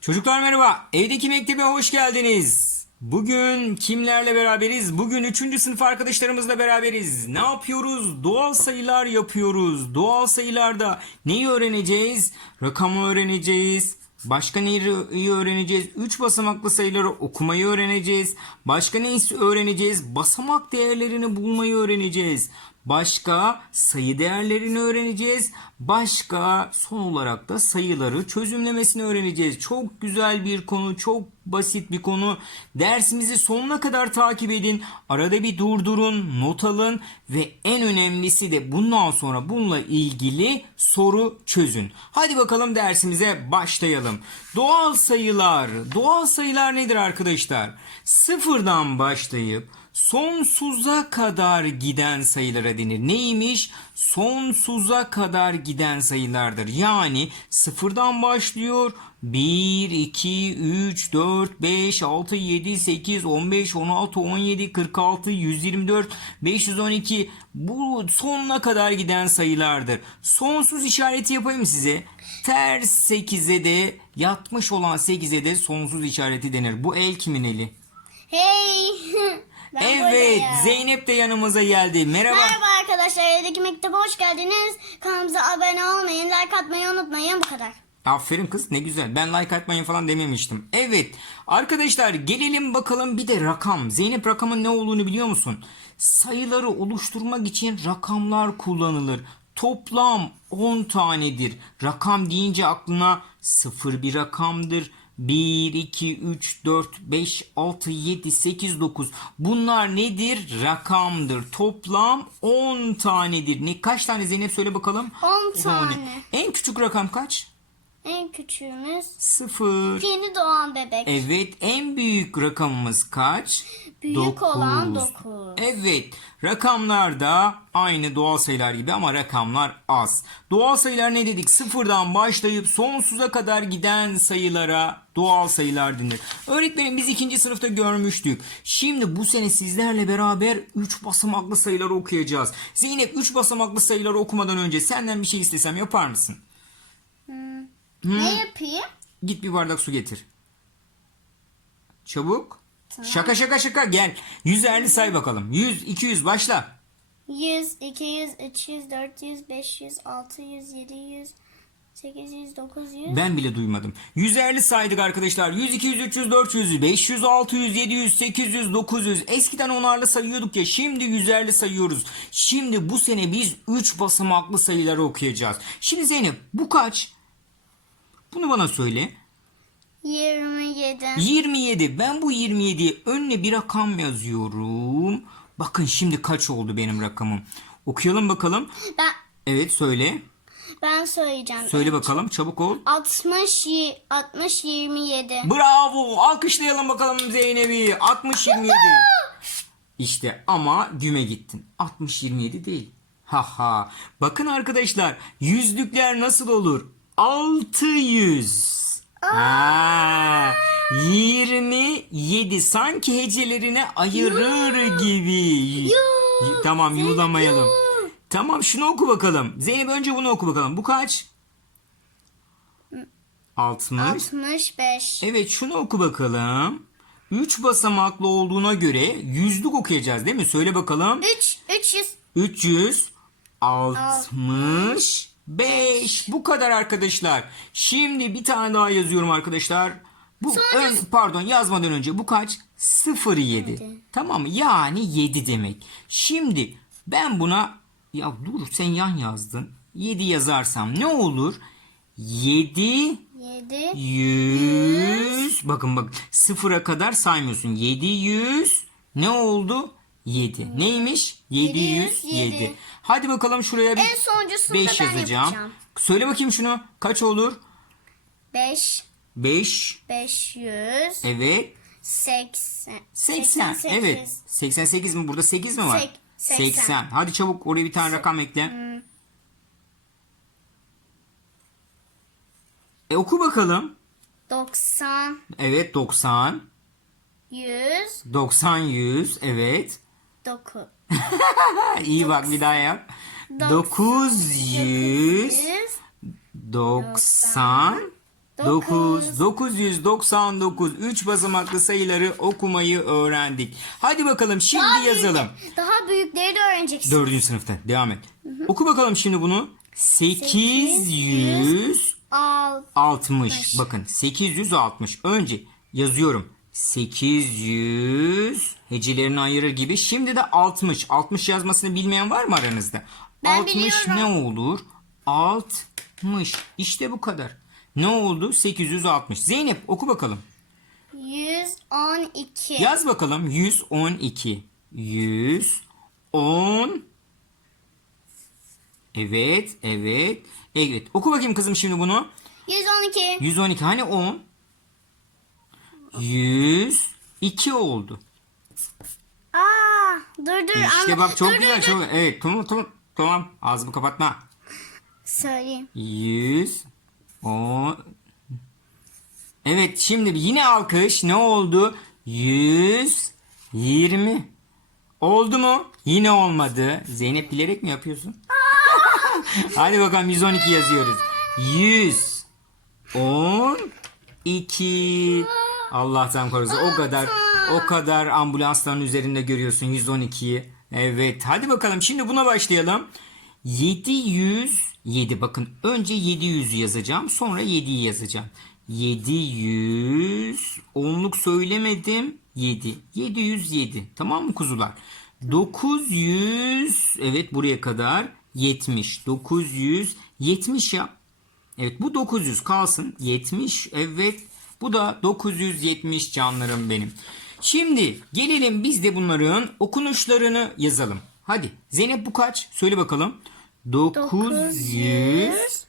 Çocuklar merhaba. Evdeki mektebe hoş geldiniz. Bugün kimlerle beraberiz? Bugün 3. sınıf arkadaşlarımızla beraberiz. Ne yapıyoruz? Doğal sayılar yapıyoruz. Doğal sayılarda neyi öğreneceğiz? Rakamı öğreneceğiz. Başka neyi öğreneceğiz? 3 basamaklı sayıları okumayı öğreneceğiz. Başka ne öğreneceğiz? Basamak değerlerini bulmayı öğreneceğiz. Başka sayı değerlerini öğreneceğiz. Başka son olarak da sayıları çözümlemesini öğreneceğiz. Çok güzel bir konu, çok basit bir konu. Dersimizi sonuna kadar takip edin. Arada bir durdurun, not alın ve en önemlisi de bundan sonra bununla ilgili soru çözün. Hadi bakalım dersimize başlayalım. Doğal sayılar. Doğal sayılar nedir arkadaşlar? Sıfırdan başlayıp sonsuza kadar giden sayılara denir. Neymiş? Sonsuza kadar giden sayılardır. Yani sıfırdan başlıyor. 1, 2, 3, 4, 5, 6, 7, 8, 15, 16, 17, 46, 124, 512 bu sonuna kadar giden sayılardır. Sonsuz işareti yapayım size. Ters 8'e de yatmış olan 8'e de sonsuz işareti denir. Bu el kimin eli? Hey. Ben evet buradayım. Zeynep de yanımıza geldi. Merhaba. Merhaba arkadaşlar. Evdeki mektebe hoş geldiniz. Kanalımıza abone olmayı, like atmayı unutmayın. Bu kadar. Aferin kız ne güzel. Ben like atmayın falan dememiştim. Evet arkadaşlar gelelim bakalım bir de rakam. Zeynep rakamın ne olduğunu biliyor musun? Sayıları oluşturmak için rakamlar kullanılır. Toplam 10 tanedir. Rakam deyince aklına 0 bir rakamdır. 1, 2, 3, 4, 5, 6, 7, 8, 9. Bunlar nedir? Rakamdır. Toplam 10 tanedir. Ne kaç tane Zeynep söyle bakalım. 10 tane. En küçük rakam kaç? En küçüğümüz 0. yeni doğan bebek. Evet en büyük rakamımız kaç? Büyük Dokuz. olan 9. Evet rakamlar da aynı doğal sayılar gibi ama rakamlar az. Doğal sayılar ne dedik? Sıfırdan başlayıp sonsuza kadar giden sayılara doğal sayılar denir. Öğretmenim biz ikinci sınıfta görmüştük. Şimdi bu sene sizlerle beraber 3 basamaklı sayıları okuyacağız. Zeynep 3 basamaklı sayıları okumadan önce senden bir şey istesem yapar mısın? Ne yapayım? Git bir bardak su getir. Çabuk. Şaka şaka şaka gel. Yüzerli say bakalım. 100, 200 başla. 100, 200, 300, 400, 500, 600, 700, 800, 900. Ben bile duymadım. Yüzerli saydık arkadaşlar. 100, 200, 300, 400, 500, 600, 700, 800, 900. Eskiden onlarla sayıyorduk ya. Şimdi yüzerli sayıyoruz. Şimdi bu sene biz 3 basamaklı sayıları okuyacağız. Şimdi Zeynep bu kaç? Bunu bana söyle. 27. 27. Ben bu 27'ye önüne bir rakam yazıyorum. Bakın şimdi kaç oldu benim rakamım. Okuyalım bakalım. Ben Evet söyle. ben söyleyeceğim. Söyle bakalım çabuk ol. 60 y- 60 27. Bravo. Alkışlayalım bakalım Zeynep'i. 60 27. İşte ama güme gittin. 60 27 değil. Haha. Bakın arkadaşlar yüzlükler nasıl olur? 600. Ha, 27 sanki hecelerine ayırır gibi. Y- Tamam yuhlamayalım. Tamam şunu oku bakalım. Zeynep önce bunu oku bakalım. Bu kaç? 60. 65. Evet şunu oku bakalım. 3 basamaklı olduğuna göre yüzlük okuyacağız değil mi? Söyle bakalım. 3 300 365. Bu kadar arkadaşlar. Şimdi bir tane daha yazıyorum arkadaşlar. Bu ön, pardon yazmadan önce bu kaç? 07. Tamam mı? Yani 7 demek. Şimdi ben buna ya dur sen yan yazdın. 7 yazarsam ne olur? 7 7 100 bakın bak sıfıra kadar saymıyorsun. 700 ne oldu? 7. Neymiş? 707. 707. Hadi bakalım şuraya bir En sonuncusunu da 5 ben yazacağım. yapacağım. Söyle bakayım şunu. Kaç olur? 5 5. 500 Evet. 80 80. Evet. 88 mi? Burada 8 mi var? Sek- 80. Hadi çabuk oraya bir tane rakam ekle. Hmm. E oku bakalım. 90 Evet 90. 100 90 100. Evet. 9 İyi bak bir daha yap. Doksan. 900 100 90 9, 999 3 basamaklı sayıları okumayı öğrendik. Hadi bakalım şimdi Daha yazalım. büyük- daha büyükleri de öğreneceksin. 4. sınıfta devam et. Oku bakalım şimdi bunu. 800 Al. 60. Bakın 860. Önce yazıyorum. 800 hecelerini ayırır gibi. Şimdi de 60. 60 yazmasını bilmeyen var mı aranızda? Ben 60 biliyorum. ne olur? 60. İşte bu kadar. Ne oldu? 860. Zeynep oku bakalım. 112. Yaz bakalım. 112. 110 Evet, evet. Evet. Oku bakayım kızım şimdi bunu. 112. 112 hani 10? 102 oldu. Aa, dur dur. İşte bak çok dur, güzel dur, çok Evet tamam tamam tamam ağzımı kapatma. Söyleyeyim. 100 10 Evet şimdi yine alkış ne oldu? 120 Oldu mu? Yine olmadı. Zeynep bilerek mi yapıyorsun? Hadi bakalım 112 yazıyoruz. 100 12 Allah'tan korusun. O kadar o kadar ambulansların üzerinde görüyorsun 112'yi. Evet. Hadi bakalım şimdi buna başlayalım. 707 bakın önce 700 yazacağım sonra 7'yi yazacağım. 700 onluk söylemedim 7 707 tamam mı kuzular 900 evet buraya kadar 70 970 yap Evet bu 900 kalsın. 70 evet. Bu da 970 canlarım benim. Şimdi gelelim biz de bunların okunuşlarını yazalım. Hadi Zeynep bu kaç? Söyle bakalım. 900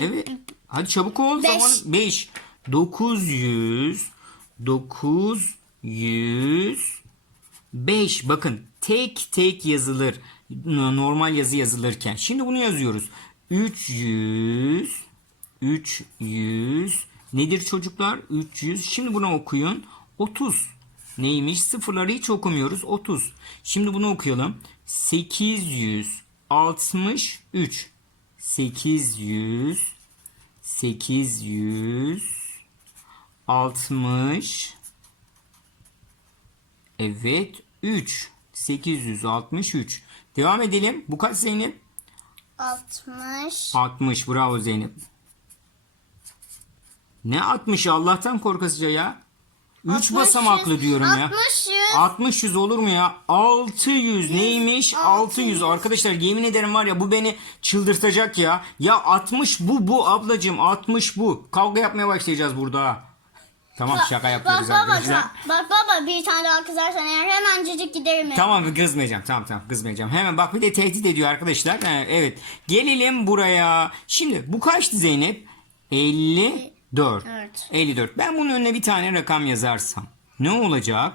Evet. Hadi çabuk ol. Beş. Zaman 5. 900 900 5 bakın tek tek yazılır. Normal yazı yazılırken. Şimdi bunu yazıyoruz. 300 300 nedir çocuklar? 300. Şimdi bunu okuyun. 30. Neymiş? Sıfırları hiç okumuyoruz. 30. Şimdi bunu okuyalım. 863 800 800 60 Evet 3 863 Devam edelim. Bu kaç Zeynep? 60. 60 bravo Zeynep. Ne 60 Allah'tan korkasıca ya. 3 60, basamaklı diyorum ya. 60. 60 100 olur mu ya? 600 neymiş? 600. Arkadaşlar yemin ederim var ya bu beni çıldırtacak ya. Ya 60 bu bu ablacığım 60 bu. Kavga yapmaya başlayacağız burada. ha. Tamam şaka yapıyoruz Bak baba, arkadaşlar. bak baba bir tane daha kızarsan eğer hemen cicik giderim. ben. Tamam kızmayacağım. Tamam tamam kızmayacağım. Hemen bak bir de tehdit ediyor arkadaşlar. Ha, evet. Gelelim buraya. Şimdi bu kaçtı Zeynep? 54. Evet. 54. Ben bunun önüne bir tane rakam yazarsam ne olacak?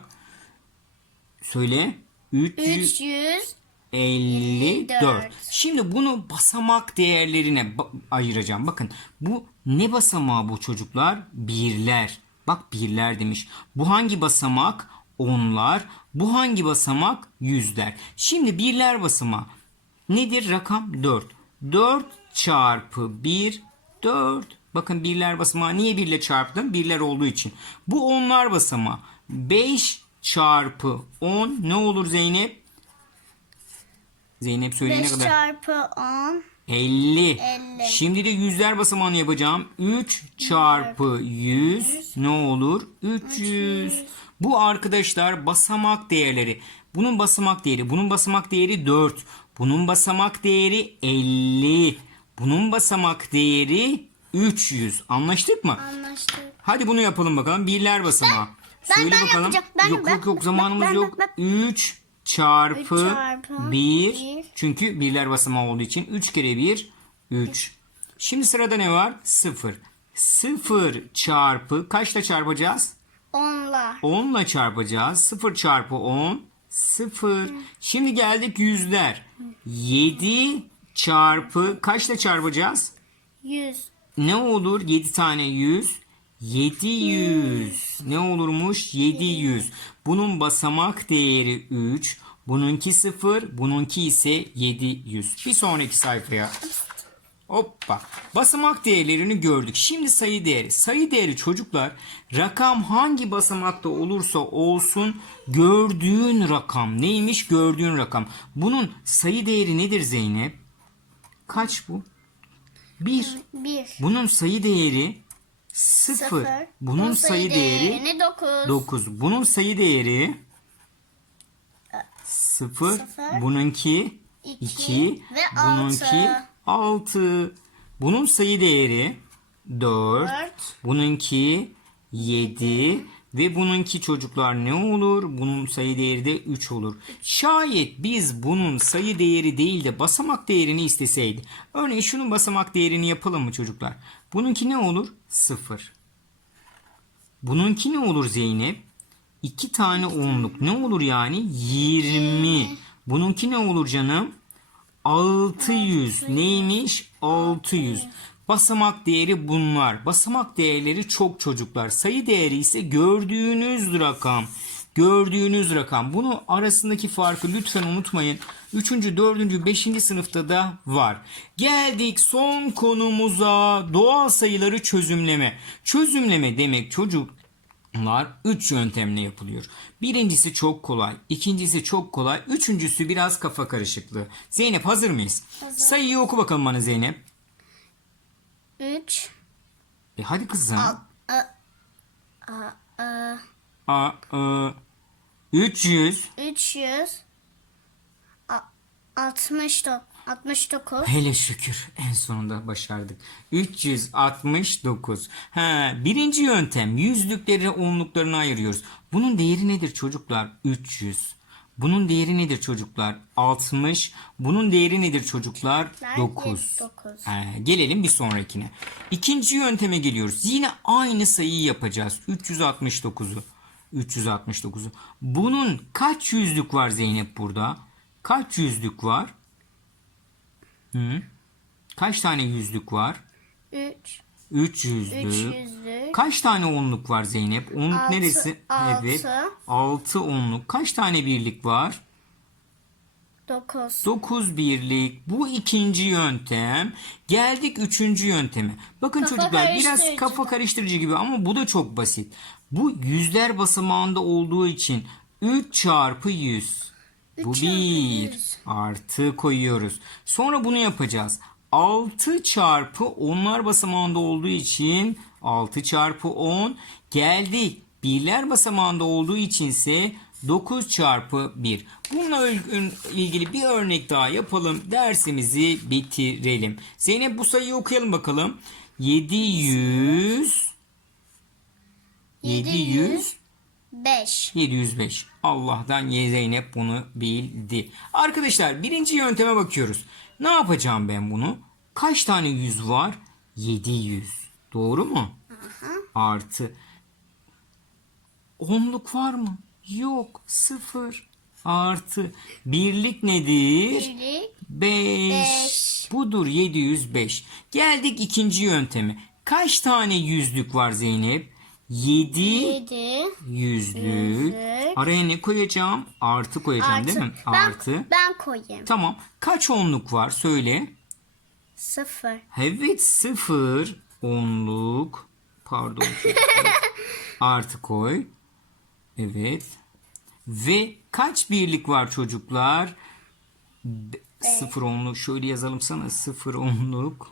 Söyle. 300 300. 54. Şimdi bunu basamak değerlerine ba- ayıracağım. Bakın bu ne basamağı bu çocuklar? Birler. Bak birler demiş. Bu hangi basamak? Onlar. Bu hangi basamak? Yüzler. Şimdi birler basamağı. Nedir rakam? 4. 4 çarpı 1 4. Bakın birler basamağı niye birle çarptım? Birler olduğu için. Bu onlar basamağı. 5 çarpı 10 ne olur Zeynep? Zeynep söyleyene 5 kadar. çarpı 10. 50. 50. Şimdi de yüzler basamağını yapacağım. 3 çarpı 100 ne olur? 300. Bu arkadaşlar basamak değerleri. Bunun basamak değeri, bunun basamak değeri 4. Bunun basamak değeri 50. Bunun basamak değeri 300. Anlaştık mı? Anlaştık. Hadi bunu yapalım bakalım. Birler basamağı. ben- Söyle ben bakalım. yapacağım. Ben- yok ben- yok yok zamanımız ben- yok. ben- 3 çarpı Üç çarpı 1. bir. Çünkü birler basamağı olduğu için 3 kere 1 3. Şimdi sırada ne var? 0. 0 çarpı kaçla çarpacağız? Onlar. 10 ile çarpacağız. 0 çarpı 10 0. Şimdi geldik yüzler. 7 çarpı kaçla çarpacağız? 100. Ne olur 7 tane 100? 700. Ne olurmuş? 700. Bunun basamak değeri 3. Bununki 0. Bununki ise 700. Bir sonraki sayfaya. Hoppa. Basamak değerlerini gördük. Şimdi sayı değeri. Sayı değeri çocuklar rakam hangi basamakta olursa olsun gördüğün rakam. Neymiş gördüğün rakam. Bunun sayı değeri nedir Zeynep? Kaç bu? 1. 1. Bunun sayı değeri 0. Bunun sayı değeri 9. 9. Bunun sayı değeri 0. Sıfır. Bununki İki 2. ve Bununki altı. 6. Bunun sayı değeri 4. Dört. Bununki 7 ve bununki çocuklar ne olur? Bunun sayı değeri de 3 olur. Şayet biz bunun sayı değeri değil de basamak değerini isteseydi. Örneğin şunun basamak değerini yapalım mı çocuklar? Bununki ne olur? 0. Bununki ne olur Zeynep? 2 tane onluk. Ne olur yani? 20. Bununki ne olur canım? 600. Neymiş? 600. Basamak değeri bunlar. Basamak değerleri çok çocuklar. Sayı değeri ise gördüğünüz rakam. Gördüğünüz rakam. Bunu arasındaki farkı lütfen unutmayın. 3. 4. 5. sınıfta da var. Geldik son konumuza. Doğal sayıları çözümleme. Çözümleme demek çocuk Bunlar 3 yöntemle yapılıyor. Birincisi çok kolay, ikincisi çok kolay, üçüncüsü biraz kafa karışıklığı. Zeynep hazır mıyız? Sayıyı oku bakalım bana Zeynep. 3. E hadi kızım. A, A, ı, 300. 300. A, 69. 69. Hele şükür en sonunda başardık. 369. Ha, birinci yöntem yüzlükleri onluklarına ayırıyoruz. Bunun değeri nedir çocuklar? 300. Bunun değeri nedir çocuklar? 60. Bunun değeri nedir çocuklar? 9. Dokuz. Ha, gelelim bir sonrakine. İkinci yönteme geliyoruz. Yine aynı sayıyı yapacağız. 369'u. 369'u. Bunun kaç yüzlük var Zeynep burada? Kaç yüzlük var? Hı? Kaç tane yüzlük var? 3. 3 yüzlük. 3 yüzlük. Kaç tane onluk var Zeynep? Onluk Altı, neresi? altı. Evet. 6 onluk. Kaç tane birlik var? 9. 9 birlik. Bu ikinci yöntem. Geldik üçüncü yönteme. Bakın Kafa çocuklar biraz kafa karıştırıcı gibi ama bu da çok basit. Bu yüzler basamağında olduğu için 3 çarpı 100. Bu Üç çarpı 1. yüz. Artı koyuyoruz. Sonra bunu yapacağız. 6 çarpı onlar basamağında olduğu için 6 çarpı 10 geldik. Birler basamağında olduğu içinse 9 çarpı 1. Bununla il- ilgili bir örnek daha yapalım. Dersimizi bitirelim. Zeynep bu sayıyı okuyalım bakalım. 700 700 5. 705. Allah'tan Ye Zeynep bunu bildi. Arkadaşlar birinci yönteme bakıyoruz. Ne yapacağım ben bunu? Kaç tane yüz var? 700. Doğru mu? Artı. Onluk var mı? Yok. Sıfır. Artı. Birlik nedir? Birlik. 5. Beş. Budur 705. Geldik ikinci yönteme. Kaç tane yüzlük var Zeynep? 7 7. yüzlük. Yüzlük. Araya ne koyacağım? Artı koyacağım değil mi? Ben, Artı. ben koyayım. Tamam. Kaç onluk var? Söyle. 0. Evet sıfır onluk. Pardon. Artı koy. Evet. Ve kaç birlik var çocuklar? Be- sıfır onluk. Şöyle yazalım sana. Sıfır onluk.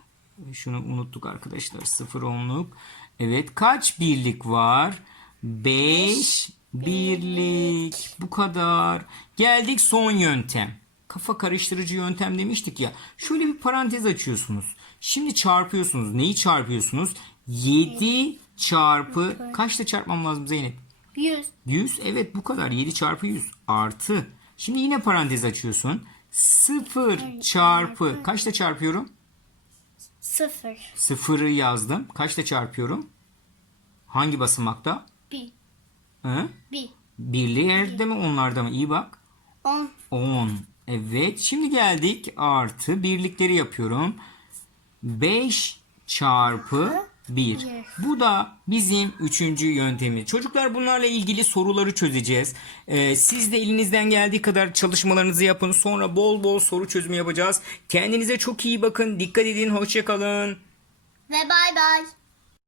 Şunu unuttuk arkadaşlar. Sıfır onluk. Evet. Kaç birlik var? Beş birlik. Bu kadar. Geldik son yöntem. Kafa karıştırıcı yöntem demiştik ya. Şöyle bir parantez açıyorsunuz. Şimdi çarpıyorsunuz. Neyi çarpıyorsunuz? 7 çarpı kaçta çarpmam lazım Zeynep? 100. 100 evet bu kadar 7 çarpı 100 artı. Şimdi yine parantez açıyorsun. 0 çarpı kaçta çarpıyorum? 0. 0'ı yazdım. Kaçta çarpıyorum? Hangi basamakta? 1. Hı? 1. Birli yerde mi onlarda mı? İyi bak. 10. 10. Evet. Şimdi geldik artı birlikleri yapıyorum. 5 çarpı 1. Bu da bizim üçüncü yöntemimiz. Çocuklar bunlarla ilgili soruları çözeceğiz. Ee, siz de elinizden geldiği kadar çalışmalarınızı yapın. Sonra bol bol soru çözümü yapacağız. Kendinize çok iyi bakın. Dikkat edin. Hoşçakalın. Ve bay bay.